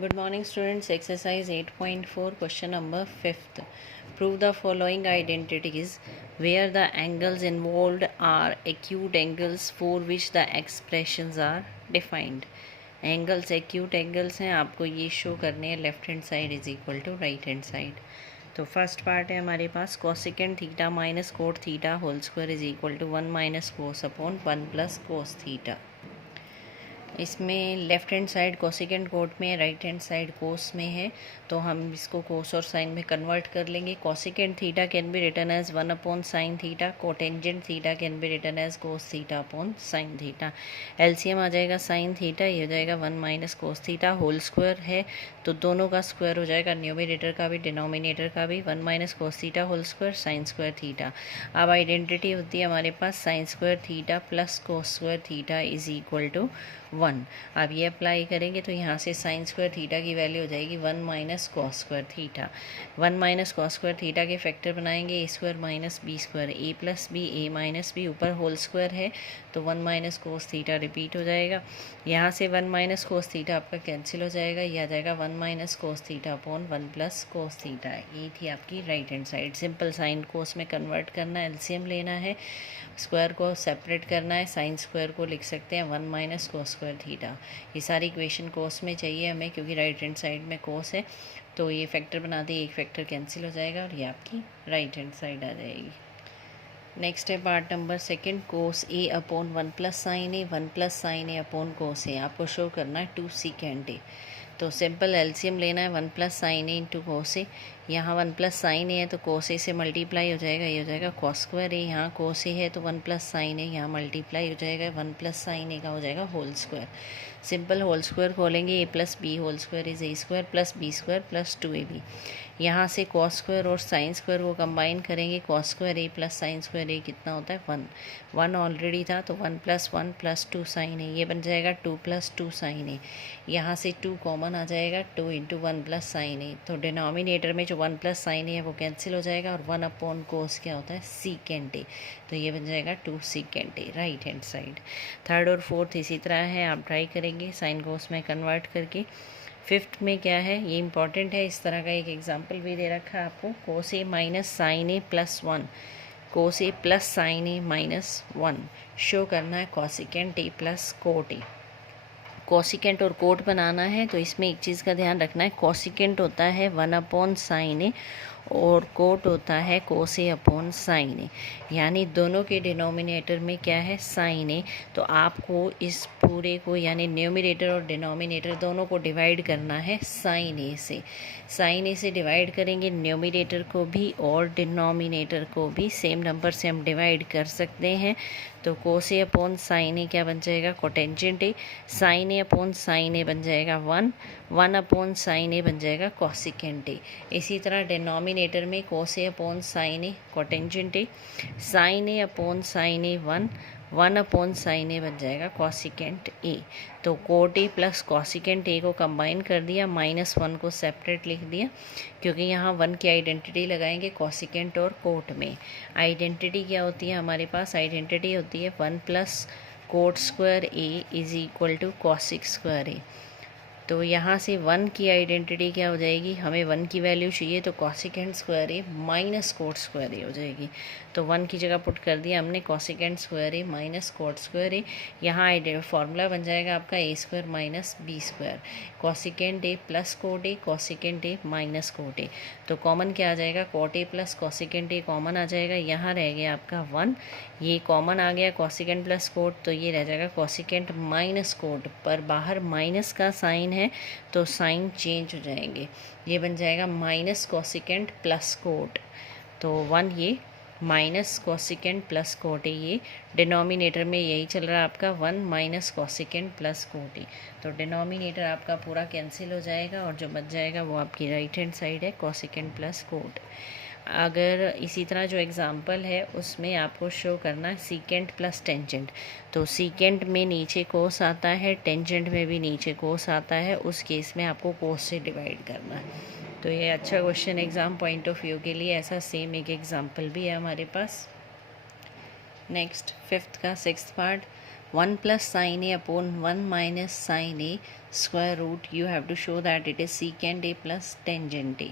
Good morning students. Exercise 8.4 question number 5th. Prove the following identities where the angles involved are acute angles for which the expressions are defined. Angles acute angles हैं, आपको ये show करने हैं left hand side is equal to right hand side. तो first part है हमारे पास cosecant theta minus cot theta whole square is equal to 1 minus cos upon 1 plus cos theta. इसमें left hand side cosecant cot में, right hand side cos में है, तो हम इसको कोस और साइन में कन्वर्ट कर लेंगे। Cosecant theta can be written as 1 upon sine theta, cotangent theta can be written as cos theta upon sine theta. LCM आ जाएगा साइन थीटा, ये हो जाएगा 1 minus cos theta whole square है, तो दोनों का स्क्वायर हो जाएगा, न्यूमरेटर का भी डिनोमिनेटर का भी। 1 minus cos theta whole square sine square theta. अब आइडेंटिटी होती है हमारे पास sine square theta plus cos square theta is equal to 1। अब ये अप्लाई करेंगे तो यहाँ से साइन स्क्वायर थीटा की वैल्यू हो जाएगी 1 minus cos square theta. 1 minus cos square theta के फैक्टर बनाएंगे, a square minus b square, A plus b a minus b, ऊपर होल स्क्वायर है तो 1 माइनस कोस थीटा रिपीट हो जाएगा। यहाँ से 1 माइनस कोस थीटा आपका कैंसिल हो जाएगा, यह आ जाएगा 1 minus cos theta upon 1 plus cos theta. ये थी आपकी right hand side. Simple sine cos में कन्वर्ट करना है, एलसीएम लेना है, स्क्वायर को सेपरेट करना है, साइन स्क्वायर को लिख सकते हैं 1 माइनस कोस स्क्वायर थीटा। ये सारी इक्वेशन कोस में चाहिए हमें, क्योंकि राइट हैंड साइड में कोस है, तो ये फैक्टर बना दिए, एक फैक्टर कैंसिल हो जाएगा और ये आपकी राइट हैंड साइड आ जाएगी। नेक्स्ट है part number 2, cos A upon 1 plus sine A, 1 plus sine A upon cos a. आपको शो करना है 2 सीकेंट ए, तो सिंपल एलसीएम लेना है 1 plus sine a into cos ए। यहाँ 1 प्लस साइन ए है तो कोस ए से मल्टीप्लाई हो जाएगा, ये हो जाएगा कॉस स्क्वायर ए। यहाँ कोस ए है तो 1 प्लस साइन ए यहाँ मल्टीप्लाई हो जाएगा, 1 प्लस साइन ए का हो जाएगा whole square. Simple whole square खोलेंगे, a plus b whole square is a square plus b square plus 2ab। यहाँ से कॉस स्क्वायर और साइन स्क्वायर को कंबाइन करेंगे, cos square A plus sine square a कितना होता है 1, 1 ऑलरेडी था तो 1 प्लस 1 प्लस 2 साइन ए, ये बन जाएगा 2 प्लस 2 साइन ए। यहाँ से 2 कॉमन आ जाएगा, 2 इंटू 1 प्लस साइन ए, तो डिनोमिनेटर में जो 1 प्लस साइन ए है वो कैंसिल हो जाएगा और 1 अपॉन कोस क्या होता है सीकेंट ए, तो ये बन जाएगा 2 secant A right hand side. Third और फोर्थ इसी तरह है, आप ट्राई करेंगे साइन कोस में कन्वर्ट करके। फिफ्थ में क्या है, ये इंपॉर्टेंट है, इस तरह का एक एग्जाम्पल भी दे रखा है आपको, कोस ए minus sine A plus 1, cos A plus sine A minus 1। Show करना है cosecant a plus cot a. Cosecant और कोट बनाना है तो इसमें एक चीज़ का ध्यान रखना है, कॉसिकेंट होता है 1 अपॉन साइन ए और कोट होता है कोस ए अपॉन साइन ए, यानी दोनों के डिनोमिनेटर में क्या है साइन ए, तो आपको इस पूरे को यानी न्यूमरेटर और डिनोमिनेटर दोनों को डिवाइड करना है साइन ए से। साइन ए से डिवाइड करेंगे न्यूमरेटर को भी और डिनोमिनेटर को भी, सेम नंबर से हम डिवाइड कर सकते हैं, तो कोस ए अपॉन साइन ए क्या बन जाएगा cotangent A, sine A upon sine ए बन जाएगा 1, 1 अपॉन साइन ए बन जाएगा कॉसिकेंट ए। इसी तरह डिनोमिनेटर में कोस ए अपॉन साइन ए कोटेंजेंट ए, साइन ए अपॉन साइन ए 1, 1 अपॉन साइन ए बन जाएगा कॉसिकेंट ए। तो कोट ए प्लस कॉसिकेंट ए को कंबाइन कर दिया, -1 को सेपरेट लिख दिया, क्योंकि यहाँ 1 की आइडेंटिटी लगाएंगे कॉसिकेंट और कोट में। आइडेंटिटी क्या होती है हमारे पास, आइडेंटिटी होती है 1 plus cot square a is equal to cosec square a. तो यहाँ से 1 की आइडेंटिटी क्या हो जाएगी, हमें 1 की वैल्यू चाहिए तो cosecant square a minus cot square ए हो जाएगी, तो 1 की जगह पुट कर दिया हमने cosecant square a minus cot square a. यहाँ फॉर्मूला बन जाएगा आपका a square minus b square, cosecant a plus cot a, cosecant a minus cot a, तो कॉमन क्या आ जाएगा cot a plus cosecant a common आ जाएगा, यहाँ रह गया आपका 1, ये कॉमन आ गया कॉसिकेंट प्लस कोट, तो ये रह जाएगा कॉसिकेंट माइनस कोट, पर बाहर माइनस का साइन है तो साइन चेंज हो जाएंगे, ये बन जाएगा माइनस कॉसिकेंट प्लस कोट, तो 1 ये माइनस कॉसिकेंट प्लस कोट है, ये डिनोमिनेटर में यही चल रहा है आपका 1 माइनस कॉसिकेंट प्लस कोट है, तो डिनोमिनेटर आपका पूरा कैंसिल हो जाएगा और जो बच जाएगा वो आपकी राइट हैंड साइड है कॉसिकेंट प्लस कोट। अगर इसी तरह जो एग्ज़ाम्पल है उसमें आपको शो करना है सीकेंट प्लस टेंजेंट, तो सीकेंट में नीचे कोस आता है, टेंजेंट में भी नीचे कोस आता है, उस केस में आपको कोस से डिवाइड करना है। तो ये अच्छा question exam point of view के लिए, ऐसा सेम एक एग्ज़ाम्पल भी है हमारे पास। नेक्स्ट 5th का 6th part, 1 plus sine A upon 1 minus sine A square root you have to show that it is secant A plus tangent ए।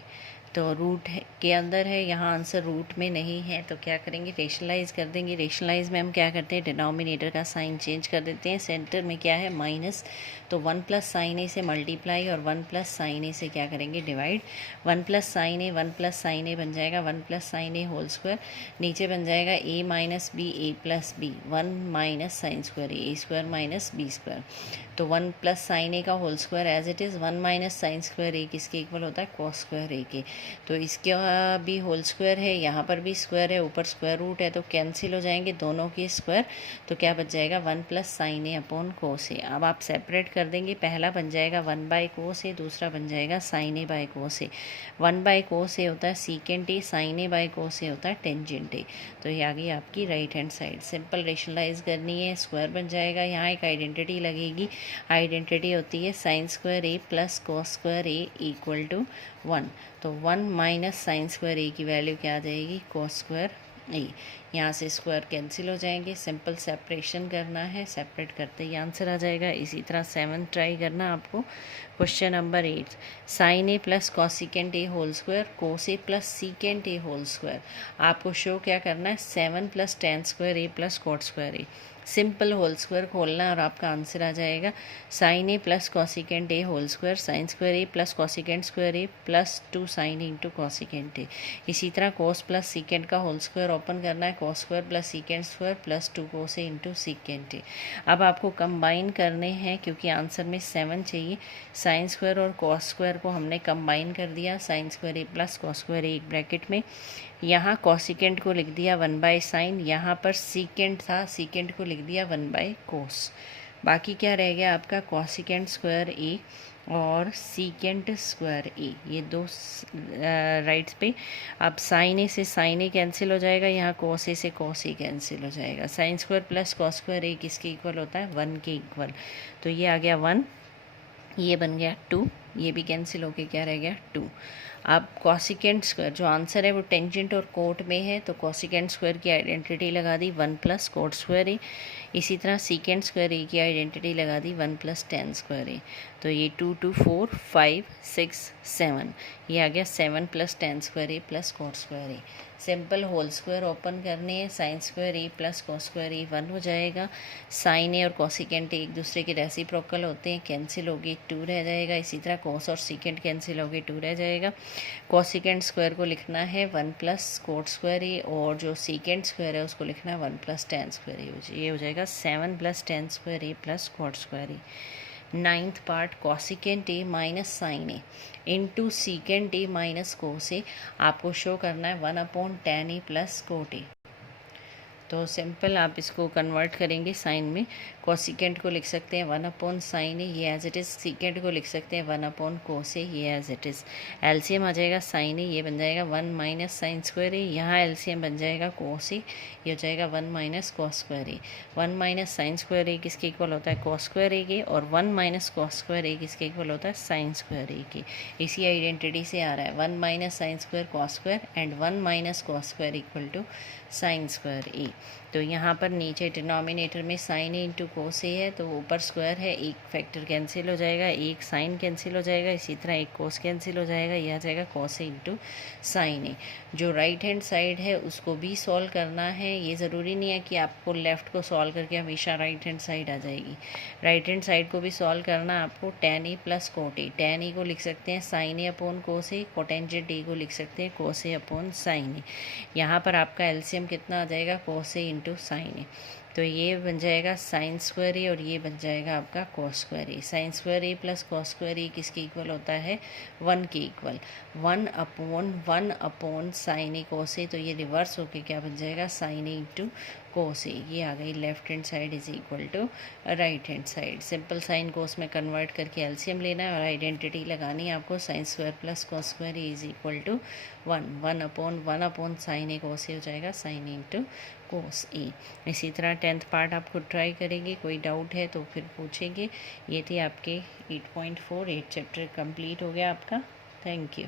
तो root के अंदर है, यहाँ आंसर रूट में नहीं है, तो क्या करेंगे, रेशनलाइज कर देंगे। रेशनलाइज में हम क्या करते हैं, डिनोमिनेटर का साइन चेंज कर देते हैं। सेंटर में क्या है, माइनस, तो 1 प्लस साइन ए से मल्टीप्लाई और 1 प्लस साइन ए से क्या करेंगे, डिवाइड। 1 प्लस साइन ए बन जाएगा 1 plus sine a whole square, नीचे बन जाएगा a minus b a plus b, 1 minus sine square a square minus b square. तो 1 प्लस साइन ए का whole square as it is, 1 minus sine square a किसके equal होता है, cos square ए के। तो इसके भी होल स्क्वायर है, यहाँ पर भी स्क्वायर है, ऊपर स्क्वायर रूट है, तो कैंसिल हो जाएंगे दोनों के स्क्वायर। तो क्या बच जाएगा, 1 प्लस साइन ए अपॉन कोस ए। अब आप सेपरेट कर देंगे, पहला बन जाएगा 1 बाई कोस ए, दूसरा बन जाएगा sine a by cos a. 1 by cos a होता है secant a, sine a by cos a होता है टेंजेंट ए। तो ये आ गई आपकी right hand side. Simple rationalise करनी है, स्क्वायर बन जाएगा, यहाँ एक आइडेंटिटी लगेगी। आइडेंटिटी होती है sine square A plus cos square A equal to 1। तो 1 माइनस साइन स्क्वायर ए की वैल्यू क्या आ जाएगी, कॉस स्क्वायर ए। यहाँ से स्क्वायर कैंसिल हो जाएंगे, सिंपल सेपरेशन करना है, सेपरेट करते ही आंसर आ जाएगा। इसी तरह 7 ट्राई करना आपको। Question number 8, sine A plus cosecant A whole square cos A plus secant A whole square. आपको शो क्या करना है, 7 plus tan square A plus cot square A. Simple whole square खोलना और आपका आंसर आ जाएगा sine A plus cosecant A whole square, sine square A plus cosecant square A plus 2 sine into cosecant A. इसी तरह cos plus secant का whole square open करना है, cos square plus secant square plus 2 कोस ए into secant ए। अब आपको combine करने हैं, क्योंकि आंसर में 7 चाहिए। साइन स्क्वायर और कॉस स्क्वायर को हमने कंबाइन कर दिया, साइन स्क्वायर ए प्लस कॉस स्क्वायर ए एक ब्रैकेट में। यहाँ कॉसिकेंट को लिख दिया 1 बाई साइन, यहाँ पर सीकेंट था, सीकेंट को लिख दिया 1 बाई कोस। बाकी क्या रह गया आपका, कॉसिकेंट स्क्वायर ए और सीकेंट स्क्वायर ए, ये दो राइट्स पे। अब साइन ए से साइन ए कैंसिल हो जाएगा, यहाँ कॉस ए से कॉस ए कैंसिल हो जाएगा। Sine square plus cos square a किसके इक्वल होता है, 1 के इक्वल। तो ये आ गया 1, ये बन गया 2, ये भी कैंसिल होके क्या रह गया 2। अब कॉसिकेंट स्क्वायर, जो आंसर है वो टेंजेंट और कोट में है, तो कॉसिकेंट स्क्वायर की आइडेंटिटी लगा दी 1 प्लस कोट स्क्वायर ए। इसी तरह सीकेंट स्क्वायर ए की आइडेंटिटी लगा दी 1 प्लस टेन स्क्वायर ए। तो ये 2 2 4 5 6 7, ये आ गया 7 plus tan square A plus cot square A. Simple whole square open करने हैं, साइन स्क्वायर ए प्लस कॉस स्क्वायर ए 1 हो जाएगा। साइन ए और कॉसिकेंट ए एक दूसरे के रेसिप्रोकल होते हैं, कैंसिल होगी 2 रह जाएगा। इसी तरह कॉस और सीकेंट कैंसिल होगी 2 रह जाएगा। कॉसिकेंट स्क्वायर को लिखना है 1 प्लस कोट स्क्वायर ए, और जो सीकेंट स्क्वायर है उसको लिखना है 1 प्लस टेन स्क्वायर ए। ये हो जाएगा 7 plus tan square A plus cot square a. 9th part, cosecant a minus sine a into secant a minus cos a. आपको शो करना है 1 upon tan a plus cot a. तो simple आप इसको convert करेंगे साइन में, cosecant को लिख सकते हैं 1 अपॉन साइन ए, ये एज इट इज़। सीकेंट को लिख सकते हैं 1 अपॉन कोस ए, ये एज इट इज़। एलसीएम आ जाएगा साइन ए, ये बन जाएगा 1 माइनस साइन स्क्वायर ए। यहाँ एलसीएम बन जाएगा कोस ए, ये हो जाएगा 1 minus cos square A. 1 minus sine square a किसके इक्वल होता है, कॉस स्क्वायर ए के, और 1 माइनस कॉस स्क्वायर ए किसके इक्वल होता है, साइन स्क्वायर ए के। इसी आइडेंटिटी से आ रहा है 1 minus sine square cos square and 1 minus cos square equal to sine square a. तो यहाँ पर नीचे डिनोमिनेटर में साइन ए इंटू कोस ए है, तो ऊपर स्क्वायर है, एक फैक्टर कैंसिल हो जाएगा, एक साइन कैंसिल हो जाएगा, इसी तरह एक कोस कैंसिल हो जाएगा, यह आ जाएगा कोस ए इंटू साइन ए। जो राइट हैंड साइड है उसको भी सॉल्व करना है, ये ज़रूरी नहीं है कि आपको लेफ़्ट को सॉल्व करके हमेशा राइट हैंड साइड आ जाएगी। राइट हैंड साइड को भी सॉल्व करना आपको, tan a plus cot a. Tan a को लिख सकते हैं sine A upon cos a, cotangent a को लिख सकते हैं कोस ए अपॉन साइन ए। यहाँ पर आपका एलसीएम कितना आ जाएगा, कोस ए इंटू साइन ए। तो ये बन जाएगा साइन स्क्वायर ए और ये बन जाएगा आपका cos square A. Sign square A plus cos square a किसके इक्वल होता है, 1 के equal. 1 upon sine a cos ए, तो ये रिवर्स होके क्या बन जाएगा, साइन ए इंटू कोस ए। ये आ गई left hand side is equal to right hand side. Simple sine cos में कन्वर्ट करके एलसीएम लेना है और आइडेंटिटी लगानी है आपको, sine square plus cos square a is equal to 1 upon sine a cos a हो जाएगा, साइन ए इंटू कोस ए। इसी तरह 10th पार्ट आपको ट्राई करेंगे, कोई डाउट है तो फिर पूछेंगे। ये थी आपके 8.4 8 चैप्टर कंप्लीट हो गया आपका। Thank you.